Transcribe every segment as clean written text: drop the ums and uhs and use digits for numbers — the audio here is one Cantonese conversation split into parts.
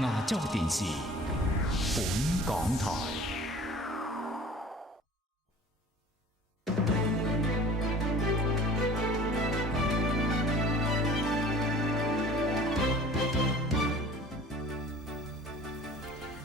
亞洲電視本港台。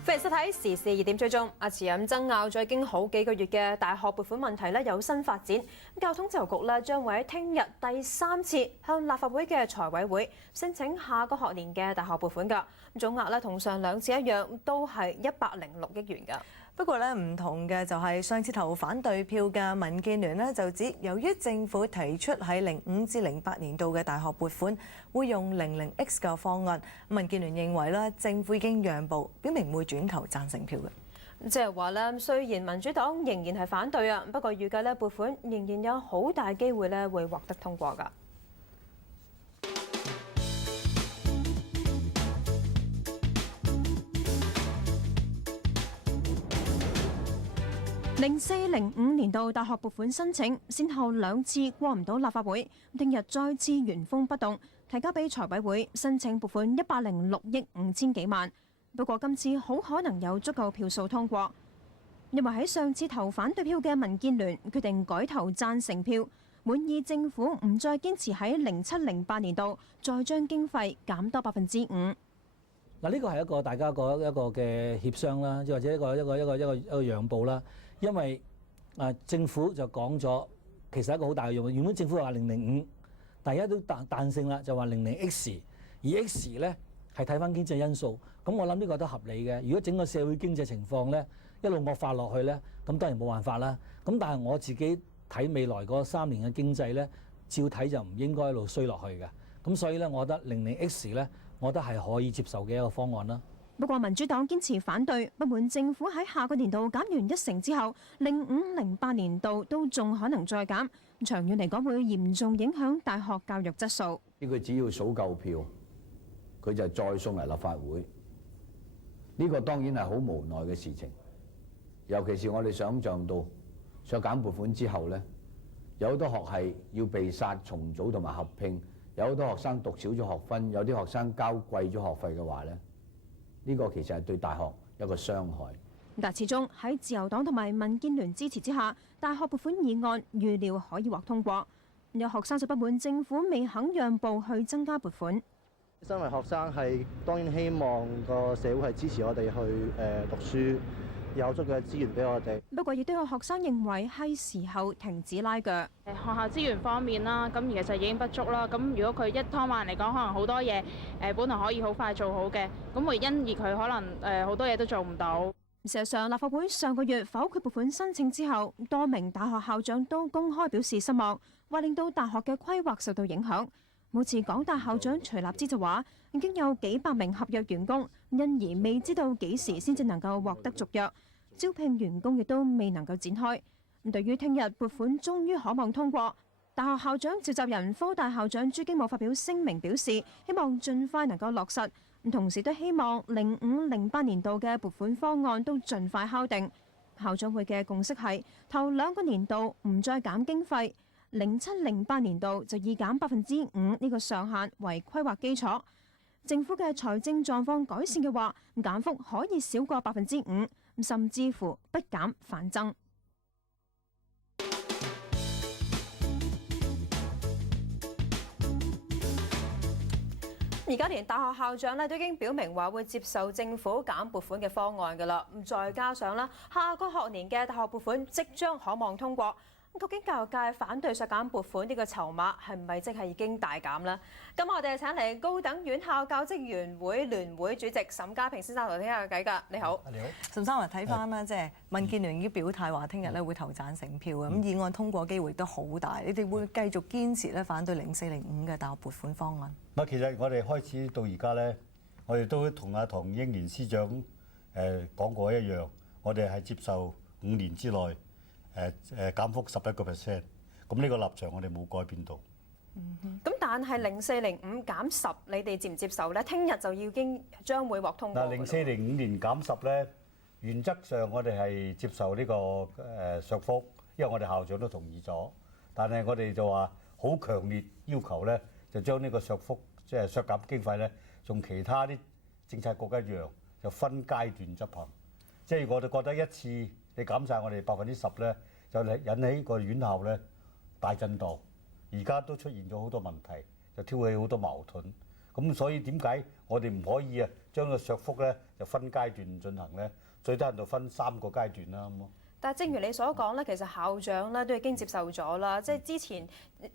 歡迎收睇時事熱點追蹤。前任爭拗咗已經好幾個月嘅大學撥款問題有新發展。教統教育局將會喺聽日第3次向立法會嘅財委會申請下個學年嘅大學撥款㗎。總額同上2次一樣，都係106億元㗎。不過唔同嘅就係上次投反對票嘅民建聯就指，由於政府提出喺05至08年度嘅大學撥款會用00X 嘅方案，民建聯認為政府已經讓步，表明會轉投贊成票嘅。即係話雖然民主黨仍然係反對不過預計撥款仍然有好大機會會獲得通過㗎。04-05年度大學撥款申請，先後2次過唔到立法會，聽日再次原封不動提交俾財委會申請撥款106億5千幾萬。不過今次好可能有足夠票數通過，因為喺上次投反對票嘅民建聯決定改投贊成票，滿意政府唔再堅持喺07-08年度再將經費減多5%。嗱，呢個係一個大家一個嘅協商啦，或者一個讓步啦。因為政府就講咗，其實一個好大嘅讓步。原本政府話005，大家都彈性啦，就話00X，而 X 咧係睇翻經濟因素。咁我諗呢個都合理嘅。如果整個社會經濟情況咧一路惡化落去咧，咁當然冇辦法啦。咁但係我自己睇未來嗰3年嘅經濟咧，照睇就唔應該一路衰落去嘅。咁所以咧，我覺得00X咧，我覺得係可以接受嘅一個方案啦。不過民主黨堅持反對，不滿政府喺下個年度減完1成之後，05-08年度都仲可能再減，長遠嚟講會嚴重影響大學教育質素。佢只要數夠票，佢就再送嚟立法會。呢個當然係好無奈嘅事情，尤其是我哋想像到削減撥款之後呢，有好多學系要被殺重組同埋合併，有好多學生讀少咗學分，有啲學生交貴咗學費嘅話呢，呢個其實係對大學一個傷害。但始終喺自由黨同埋民建聯支持之下，大學撥款議案預料可以獲通過。有學生就不滿政府未肯讓步去增加撥款。身為學生係當然希望個社會係支持我哋去讀書，有足夠嘅資源俾我哋。不過亦都有學生認為係時候停止拉鋸。學校資源方面啦，咁其實已經不足啦。咁如果佢一拖慢嚟講，可能好多嘢本來可以好快做好嘅，咁會因而佢可能好多嘢都做唔到。事實上，立法會上個月否決撥款申請之後，多名大學校長都公開表示失望，話令到大學嘅規劃受到影響。目前港大校長徐立之就話，已經有幾百名合約員工，因而未知道幾時先至能夠獲得續約，招聘員工亦都未能夠展開。對於聽日撥款終於可望通過，大學校長召集人科大校長朱經武發表聲明表示，希望盡快能夠落實，同時都希望05-08年度嘅撥款方案都盡快敲定。校長會嘅共識係頭2個年度唔再減經費，07-08年度就以減5%呢個上限為規劃基礎。政府嘅財政狀況改善嘅話，減幅可以少過5%，甚至乎不減反增。而家連大學校長都已經表明話會接受政府減撥款嘅方案㗎啦。再加上下個學年嘅大學撥款即將可望通過。究竟教育界反對削減撥款呢個籌碼係唔係即係已經大減呢？咁我哋請嚟高等院校教職員會聯會主席沈家平先生同你傾下偈㗎。你好，你好。沈生睇翻啦，即係民建聯已經表態話聽日會投贊成票嘅，咁議案通過機會都好大。你哋會繼續堅持反對04-05嘅大學撥款方案？其實我哋開始到而家咧，我哋都同阿唐英年司長講過一樣，我哋係接受5年之內減幅11%，咁呢個立場我哋冇改變到。咁但係04-05減10，你哋接唔接受咧？聽日就已經將會獲通過。04-05年減10咧，原則上我哋係接受呢個削幅，因為我哋校長都同意咗。但係我哋就話好強烈要求咧，就將呢個削幅即係削減經費咧，從其他啲政策局一樣，就分階段執行。即係我哋覺得一次你減晒我哋10%咧，就引起個院校咧大震盪。而家都出現咗好多問題，就挑起好多矛盾。咁所以點解我哋唔可以啊將個削幅咧就分階段進行咧？最低限度分3個階段啦咁。但係正如你所講咧，其實校長咧都已經接受咗啦。即係之前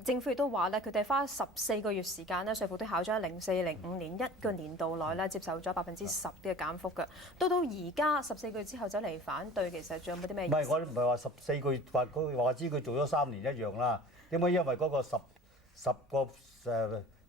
政府亦都話咧，佢哋花14個月時間咧，說服啲校長喺04-05年一個年度內咧接受咗10%嘅減幅嘅。到而家14個月之後走嚟反對，其實仲有冇啲咩意思？唔係，我唔係話14個月話知佢做咗3年一樣啦。點解？因為嗰個十個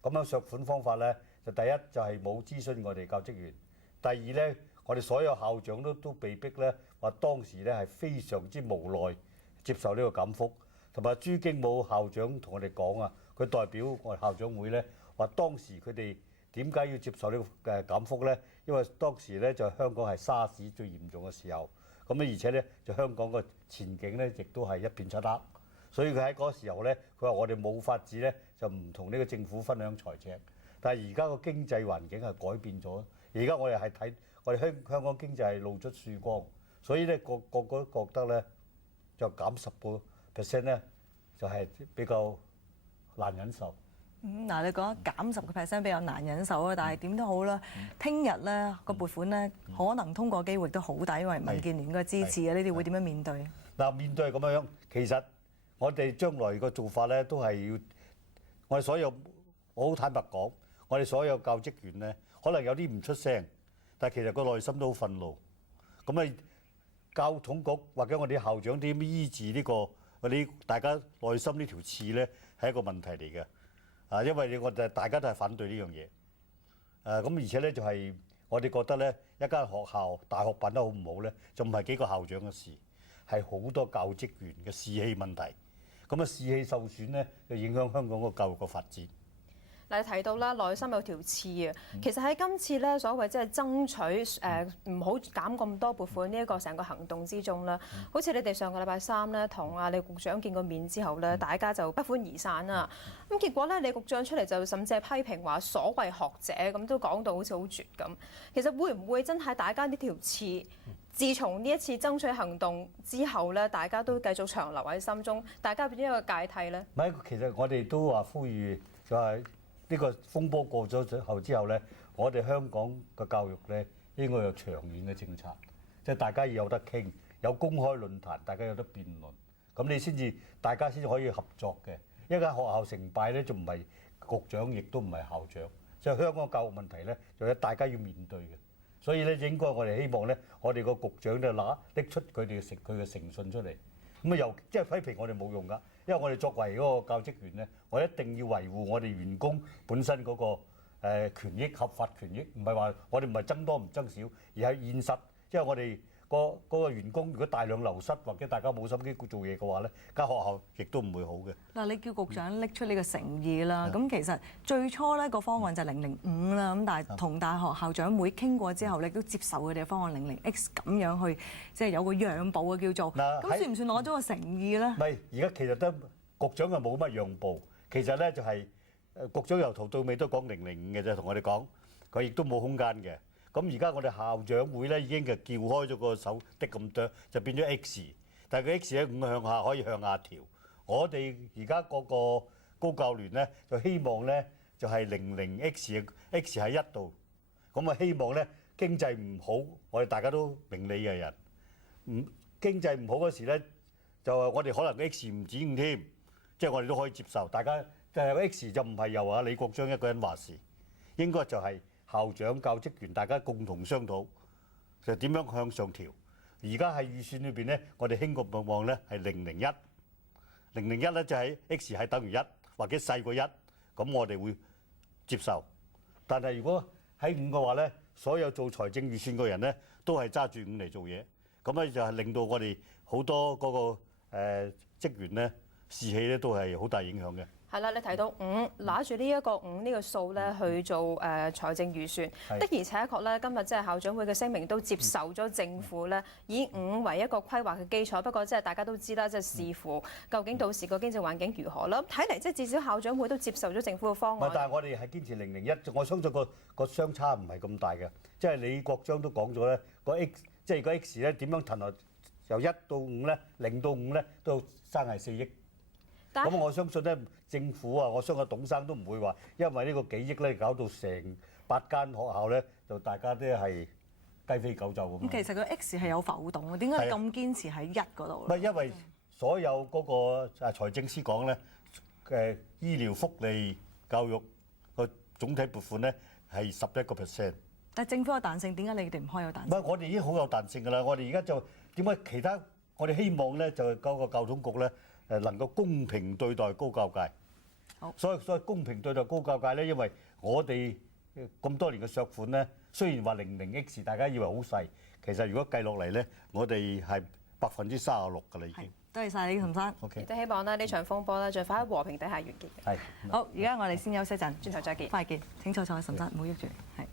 咁樣削款方法咧，就第一就係冇諮詢我哋教職員，第二咧我哋所有校長都被逼咧話當時咧係非常之無奈接受呢個減幅，同埋朱經武校長同我哋講啊，佢代表我哋校長會咧話當時佢哋點解要接受呢個減幅咧？因為當時咧就香港係沙士最嚴重嘅時候，咁咧而且咧就香港個前景咧亦都係一片漆黑。所以佢喺嗰個時候咧，佢話我哋冇法子咧，就唔同呢個政府分享財赤。但係而家個經濟環境係改變咗，而家我哋係睇我哋香港經濟係露出曙光，所以咧個個都覺得咧就減10%咧就係比較難忍受。嗱，你講減10%比較難忍受啊，但係點都好啦。聽日咧個撥款咧可能通過機會都好大，因為民建聯嘅支持啊，你哋會點樣面對？嗱，面對係咁樣，其實我哋將來個做法咧，都係要我哋所有，我好坦白講，我哋所有教職員咧，可能有啲唔出聲，但係其實個內心都好憤怒。咁啊，教統局或者我哋校長點醫治呢個我哋大家內心呢條刺咧，係一個問題嚟嘅。啊，因為我哋大家都係反對呢樣嘢。咁而且咧就係我哋覺得咧，一間學校大學辦得好唔好咧，就唔係幾個校長嘅事，係好多教職員嘅士氣問題。咁啊，士氣受損咧，就影響香港個教育嘅發展。嗱，你提到啦，內心有條刺啊。其實喺今次咧，所謂即係爭取唔好減咁多撥款呢一個成個行動之中啦，好似你哋上個禮拜3咧同阿李局長見過面之後咧，大家就不歡而散啦。咁結果咧，李局長出嚟就甚至係批評話所謂學者咁都講到好似好絕咁。其實會唔會真係大家呢條刺？自從呢一次爭取行動之後咧，大家都繼續長留喺心中，大家變咗一個芥蒂咧。唔係，其實我哋都話呼籲，就係呢個風波過咗之後咧，我哋香港嘅教育咧應該有長遠嘅政策，即係大家要有得傾，有公開論壇，大家有得辯論，咁你先至大家先至可以合作嘅。一間學校成敗咧，就唔係局長，亦都唔係校長，即係香港教育問題咧，就係大家要面對嘅。所以咧，應該我哋希望咧，我哋個局長咧拎出佢嘅誠信出嚟。咁啊，又即係批評我哋冇用㗎，因為我哋作為嗰個教職員咧，我一定要維護我哋員工本身嗰個權益、合法權益，唔係話我哋唔係爭多唔爭少，而係現實，因為我哋嗰個員工如果大量流失或者大家冇心機做嘢嘅話咧，間學校亦都唔會好嘅。嗱，你叫局長拎出呢個誠意啦。咁其實最初咧個方案就005啦，咁但係同大學校長會傾過之後，你都接受佢哋嘅方案00X 咁樣去，即係有個讓步嘅叫做。咁算唔算攞咗個誠意咧？唔係，而家其實都局長係冇乜讓步，其實咧就係局長由頭到尾都講005嘅啫，同我哋講，佢亦都冇空間嘅。咁而家我哋校長會咧已經係撬開咗個手的咁多，就變咗 X。但係個 X 咧5向下可以向下調。我哋而家嗰個高教聯咧就希望咧就係00X 喺1度。咁啊希望咧經濟唔好，我哋大家都明理嘅人，經濟唔好嗰時咧就我哋可能 X 唔止5添，即係我哋都可以接受。大家就係 X 就唔係由阿李國章一個人話事，應該就係校長、教職員大家共同商討，就點樣向上調。而家喺預算裏邊咧，我哋興個望望咧係001，001咧就係 X 係等於1或者細過1，咁我哋會接受。但係如果喺5嘅話咧，所有做財政預算嘅人咧都係揸住5嚟做嘢，咁咧就係令到我哋好多嗰個職員咧士氣咧都係好大影響嘅。係啦，你提到5，拿住呢一個5呢個數咧去做財政預算，的而且確咧，今日即係校長會嘅聲明都接受咗政府咧以5為一個規劃嘅基礎。不過即係大家都知啦，即係視乎究竟到時個經濟環境如何啦。睇嚟即係至少校長會都接受咗政府嘅方案。但係我哋係堅持001，我相信個相差唔係咁大嘅。即係李國章都講咗咧，個 X 即係個 X 咧點樣騰落由1到5咧，0到5咧都生係4億。咁我相信咧，政府啊，我相信董生都唔會話，因為呢個幾億咧搞到成8間學校咧，就大家都係雞飛狗走咁。咁其實個 X 係有浮動嘅，點解你咁堅持喺1嗰度唔係因為所有嗰個財政司講咧，醫療福利教育個總體撥款咧係11%。但係政府有彈性，點解你哋唔可以有彈性？唔係，我哋已經好有彈性㗎啦。我哋而家就點解其他我哋希望咧，就係嗰個教統局咧能夠公平對待高教界。好，所以公平對待高教界咧，因為我哋咁多年嘅削款咧，雖然話00X 大家以為好細，其實如果計落嚟咧，我哋係36%㗎啦已經。多謝晒李岑生。OK。亦都希望咧呢場風波咧盡快喺和平底下完結嘅。係。好，而家我哋先休息陣，轉頭再見。快見。請坐，岑生，唔好喐住。係。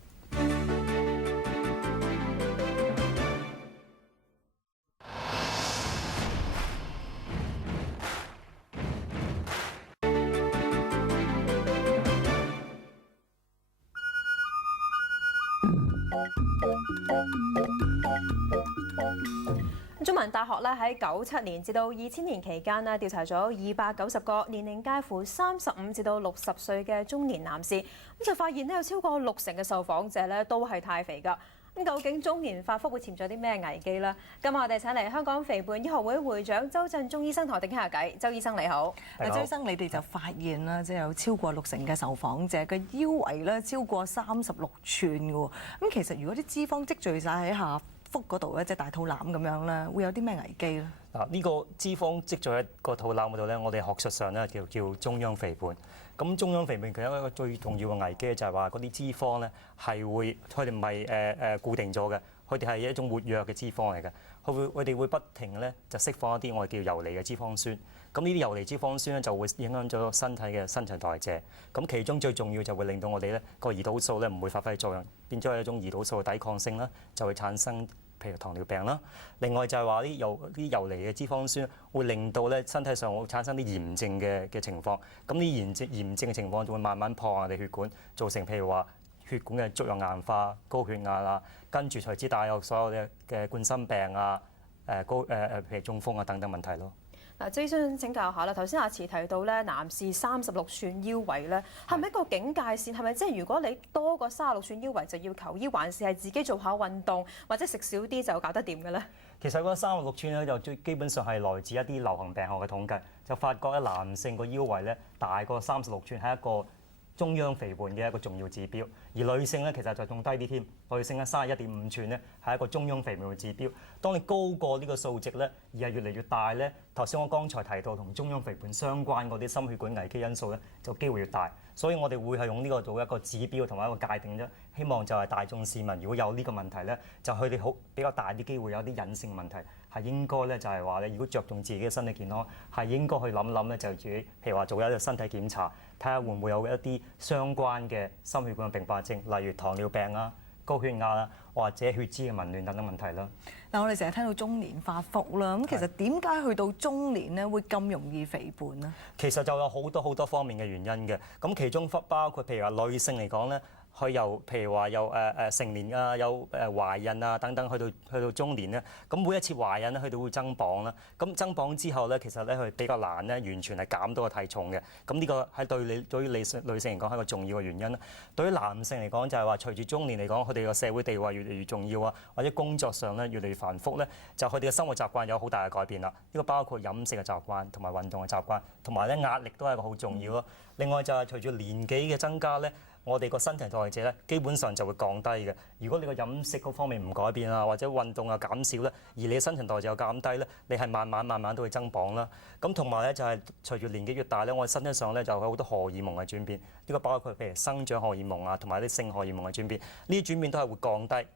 中文大學咧喺97年至到2000年期間咧調查咗290個年齡介乎35至到60歲嘅中年男士，咁就發現咧有超過60%嘅受訪者咧都係太肥㗎。咁究竟中年發福會潛在啲咩危機呢？今日我哋請嚟香港肥胖醫學會會長周振中醫生同我哋傾下偈。周醫生你好。周醫生，你哋就發現啦，即係有超過60%嘅受訪者嘅腰圍咧超過36寸嘅喎。咁其實如果啲脂肪積聚晒喺下腹嗰度咧，即係大肚腩咁樣咧，會有啲咩危機咧？嗱，呢個脂肪積聚喺個肚腩嗰度咧，我哋學術上咧叫中央肥胖。咁中央肥胖其實一個最重要嘅危機就係話嗰啲脂肪咧係會，佢哋唔係固定咗嘅，佢哋係一種活躍嘅脂肪嚟嘅。佢哋會不停咧就釋放一啲我哋叫游離嘅脂肪酸。咁呢啲游離脂肪酸咧就會影響咗身體嘅新陳代謝。咁其中最重要就會令到我哋咧個胰島素咧唔會發揮作用，變咗係一種胰島素嘅抵抗性啦，就會產生譬如糖尿病啦。另外就係話啲游離嘅脂肪酸會令到咧身體上會產生啲炎症嘅情況。咁啲炎症嘅情況就會慢慢破壞我哋血管，造成譬如話血管嘅粥樣硬化、高血壓啦，跟住隨之帶有所有嘅冠心病啊、譬如中風啊等等問題咯。嗱，周醫生請教下啦。頭先阿慈提到咧，男士36寸腰圍咧，係咪一個警戒線？係咪即係如果你多過36寸腰圍就要求醫，還是係自己做下運動或者食少啲就搞得掂嘅咧？其實嗰36寸咧就基本上係來自一啲流行病學嘅統計，就發覺咧男性個腰圍咧大過36寸係一個中央肥胖嘅一個重要指標，而女性咧其實就仲低啲添，女性咧31.5寸咧係一個中央肥胖嘅指標。當你高過呢個數值咧，而係越嚟越大咧，頭先我剛才提到同中央肥胖相關嗰啲心血管危機因素咧，就機會越大。所以我哋會係用呢個做一個指標同埋一個界定啫。希望就係大眾市民如果有呢個問題咧，就佢哋好比較大啲機會有啲隱性問題，係應該咧就係話咧，如果着重自己嘅身體健康，係應該去諗諗咧，就自己譬如話做一個身體檢查，睇下會唔會有一啲相關嘅心血管嘅併發症，例如糖尿病啊、高血壓啊，或者血脂嘅紊亂等等問題啦。但我哋成日聽到中年發福啦，咁其實點解去到中年咧會咁容易肥胖呢？其實就有好多方面嘅原因嘅，咁其中包括譬如話女性嚟講咧。佢由譬如話有成年啊，有懷孕啊等等，去到中年咧，咁每一次懷孕咧，佢哋會增磅啦。咁增磅之後咧，其實咧佢比較難咧，完全係減到個體重嘅。咁呢個係對於女性嚟講係一個重要嘅原因啦。對於男性嚟講就係話，隨住中年嚟講，佢哋個社會地位越嚟越重要啊，或者工作上咧越嚟越繁複咧，就佢哋嘅生活習慣有好大嘅改變啦。呢個包括飲食嘅習慣同埋運動嘅習慣，同埋咧壓力都係一個好重要咯。另外就係隨住年紀嘅增加咧。我哋個新陳代謝咧，基本上就會降低嘅。如果你個飲食嗰方面唔改變啊，或者運動啊減少咧，而你嘅新陳代謝又減低咧，你係慢慢都會增磅啦。咁同埋咧就係隨住年紀越大咧，我哋身體上咧就有好多荷爾蒙嘅轉變。呢個包括譬如生長荷爾蒙啊，同埋啲性荷爾蒙嘅轉變。呢啲轉變都係會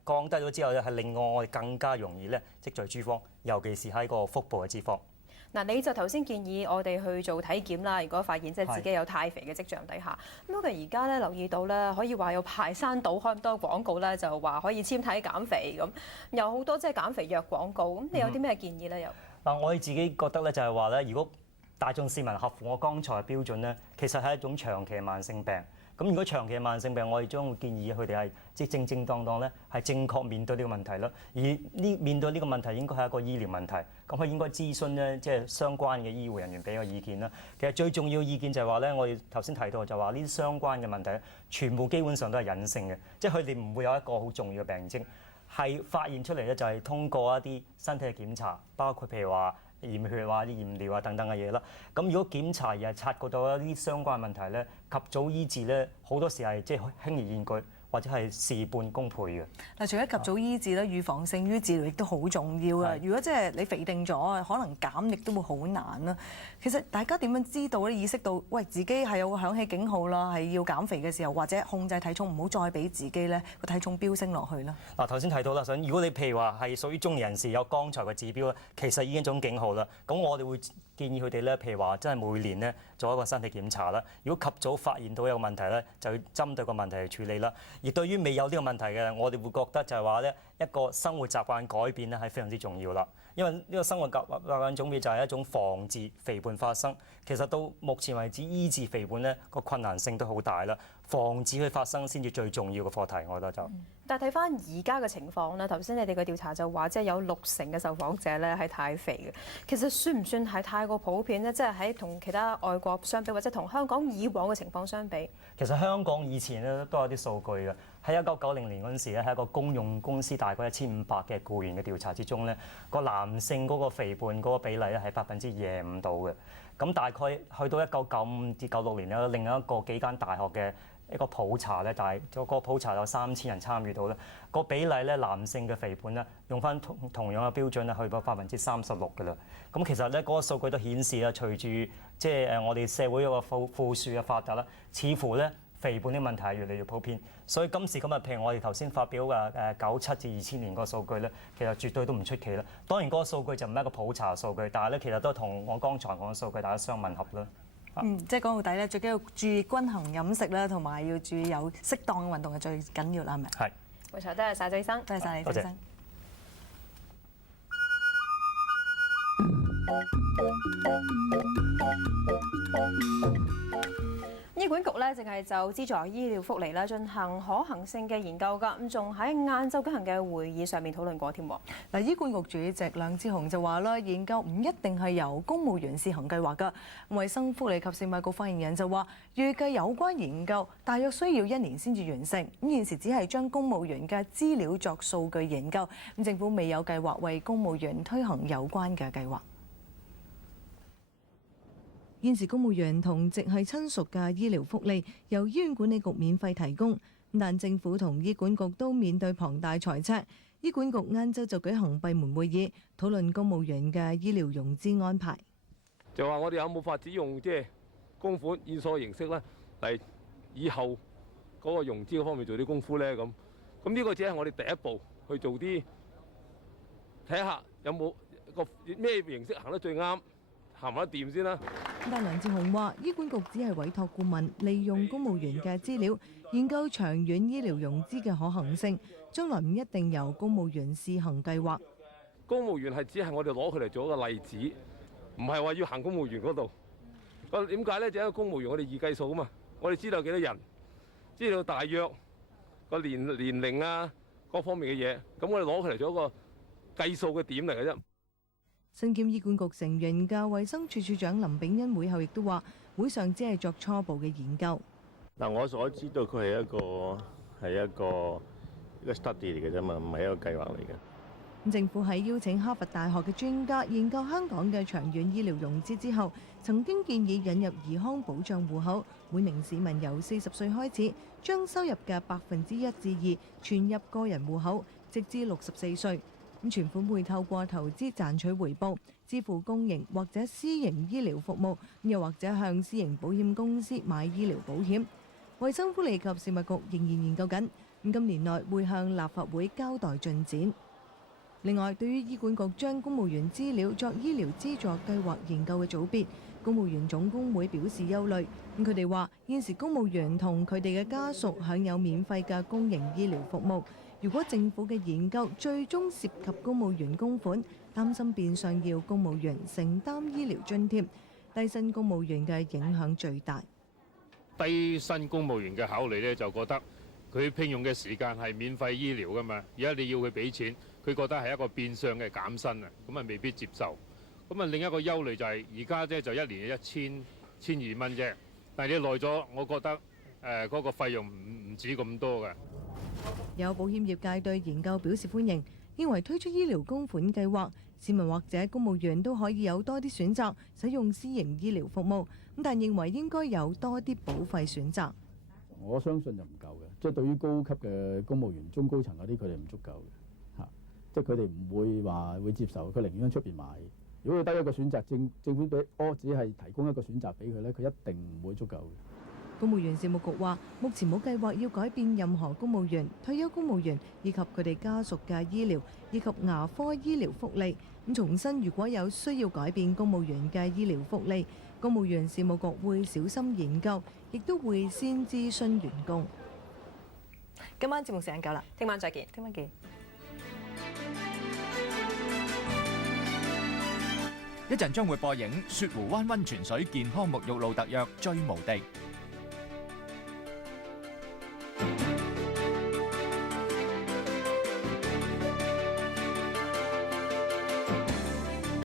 降低咗之後咧，係令我哋更加容易咧積聚脂肪，尤其是喺個腹部嘅脂肪。嗱，你就頭先建議我哋去做體檢啦。如果發現即係自己有太肥嘅跡象底下，咁我哋而家咧留意到咧，可以話有排山倒海咁多廣告咧，就話可以纖體減肥咁，有好多即係減肥藥廣告。咁你有啲咩建議咧？又嗱，我哋自己覺得咧就係話咧，如果大眾市民合乎我剛才嘅標準咧，其實係一種長期嘅慢性病。咁如果長期嘅慢性病，我哋將會建議佢哋係即係正當咧係正確面對呢個問題啦。而面對呢個問題應該係一個醫療問題，咁佢應該諮詢咧即係相關嘅醫護人員俾個意見啦。其實最重要嘅意見就係話咧，我哋頭先提到就話呢啲相關嘅問題全部基本上都係隱性嘅，即係佢哋唔會有一個好重要嘅病徵，係發現出嚟咧就係通過一啲身體嘅檢查，包括譬如話驗血啊、啲驗尿啊等等嘅嘢啦。咁如果檢查而係察覺到一啲相關問題咧，及早醫治咧，好多時係即係輕而易舉，或者係事半功倍嘅。嗱，除咗及早醫治咧，預防勝於治療亦都好重要啊！如果即係你肥定咗，可能減亦都會好難啦。其實大家點樣知道咧？意識到喂自己係有個響起警號啦，係要減肥嘅時候，或者控制體重，唔好再俾自己咧個體重飆升落去啦。嗱，頭先提到啦，如果你譬如話係屬於中年人士有剛才嘅指標咧，其實已經係一種警號啦。咁我哋會建議佢哋咧，譬如話真係每年咧做一個身體檢查啦。如果及早發現到有問題咧，就要針對個問題去處理啦。而對於未有呢個問題嘅，我哋會覺得就係話咧，一個生活習慣改變咧係非常之重要啦。因為呢個生活習慣總結就係一種防治肥胖發生。其實到目前為止，醫治肥胖咧個困難性都好大啦，防止佢發生先至最重要嘅課題，我覺得就。但係睇翻而家嘅情況咧，頭先你哋嘅調查就話，即係有60%嘅受訪者咧係太肥嘅。其實算唔算係太過普遍咧？即係喺同其他外國相比，或者同香港以往嘅情況相比？其實香港以前咧都有啲數據嘅。喺1990年嗰陣時咧，喺一個公用公司大概1500嘅僱員嘅調查之中咧，個男性嗰個肥胖嗰個比例咧係25%度嘅。咁大概去到1995至96年咧，另一個幾間大學嘅一個普查咧，但係個普查有3000人參與到咧，個比例咧男性嘅肥胖咧，用翻同樣嘅標準咧，去到36%嘅啦。咁其實咧嗰個數據都顯示啊，隨住即係我哋社會嗰個富庶嘅發達啦，似乎咧肥胖啲問題係越嚟越普遍。所以今時今日，譬如我哋頭先發表嘅97至2000年個數據咧，其實絕對都唔出奇啦。當然嗰個數據就唔係一個普查數據，但係咧其實都同我剛才講嘅數據大家相吻合啦。即係講到底咧，最緊要注意均衡飲食啦，同埋要注意有適當嘅運動係最緊要啦，係咪？係。冇錯，多謝晒周醫生，多謝晒你，多謝周醫生。醫管局咧淨係就資助醫療福利咧進行可行性嘅研究㗎，咁仲喺晏晝舉行嘅會議上面討論過添。嗱，醫管局主席梁智鴻就話啦，研究唔一定係由公務員試行計劃㗎。衛生福利及食物局發言人就話，預計有關研究大約需要1年先至完成。咁現時只係將公務員嘅資料作數據研究，咁政府未有計劃為公務員推行有關嘅計劃。現時公務員同直系親屬嘅醫療福利由醫院管理局免費提供，但政府同醫管局都面對龐大財赤。醫管局晏晝就舉行閉門會議，討論公務員嘅醫療融資安排。就話我哋有冇法子用即係供款現數形式咧，嚟以後嗰個融資嗰方面做啲功夫咧咁。咁呢個只係我哋第一步去做啲睇下有冇個咩形式行得最啱。行得掂先啦。但梁智鴻話，醫管局只係委託顧問，利用公務員嘅資料研究長遠醫療融資嘅可行性，將來唔一定由公務員試行計劃。公務員係只係我哋攞佢嚟做一個例子，唔係話要行公務員嗰度。點解咧？就因為公務員我哋易計數啊嘛，我哋知道幾多人，知道大約個年齡啊各方面嘅嘢，咁我哋攞佢嚟做一個計數嘅點嚟嘅啫。身兼醫管局成員嘅衛生署署長林炳恩會後亦都話，會上只係作初步嘅研究。嗱，我所知道佢係一個 study 嚟嘅啫嘛，唔係一個計劃嚟嘅。政府喺邀請哈佛大學嘅專家研究香港嘅長遠醫療融資之後，曾經建議引入兒康保障戶口，每名市民由40歲開始，將收入嘅1%至2%存入個人戶口，直至64歲。咁存款會透過投資賺取回報，支付公營或者私營醫療服務，又或者向私營保險公司買醫療保險。衛生福利及食物局仍然研究緊，咁今年內會向立法會交代進展。另外，對於醫管局將公務員資料作醫療資助計劃研究嘅組別，公務員總工會表示憂慮。佢哋話現時公務員同佢哋嘅家屬享有免費嘅公營醫療服務，如果政府嘅研究最終涉及公務員供款，擔心變相要公務員承擔醫療津貼，低薪公務員嘅影響最大。低薪公務員嘅考慮咧，就覺得佢聘用嘅時間係免費醫療㗎嘛，而家你要佢俾錢，佢覺得係一個變相嘅減薪啊，咁啊未必接受。咁啊另一個憂慮就係而家咧就一年1200蚊啫，但係你耐咗，我覺得嗰個費用唔止咁多嘅。有保險業界對研究表示歡迎，認為推出醫療供款計劃，市民或者公務員都可以有多啲選擇使用私營醫療服務，咁但認為應該有多啲保費選擇。我相信就唔夠嘅，即係對於高級嘅公務員、中高層嗰啲，佢哋唔足夠嘅嚇，即係佢哋唔會話會接受，佢寧願喺出邊買。如果佢得一個選擇，政府俾只係提供一個選擇俾佢咧，佢一定唔會足夠嘅。公務員事務局話，目前冇計劃要改變任何公務員、退休公務員以及佢哋家屬嘅醫療以及牙科醫療福利。咁重申，如果有需要改變公務員嘅醫療福利，公務員事務局會小心研究，亦都會先諮詢員工。今晚節目時間夠啦，聽晚再見。聽晚見。一陣將會播映雪湖灣溫泉水健康沐浴露特約最無敵。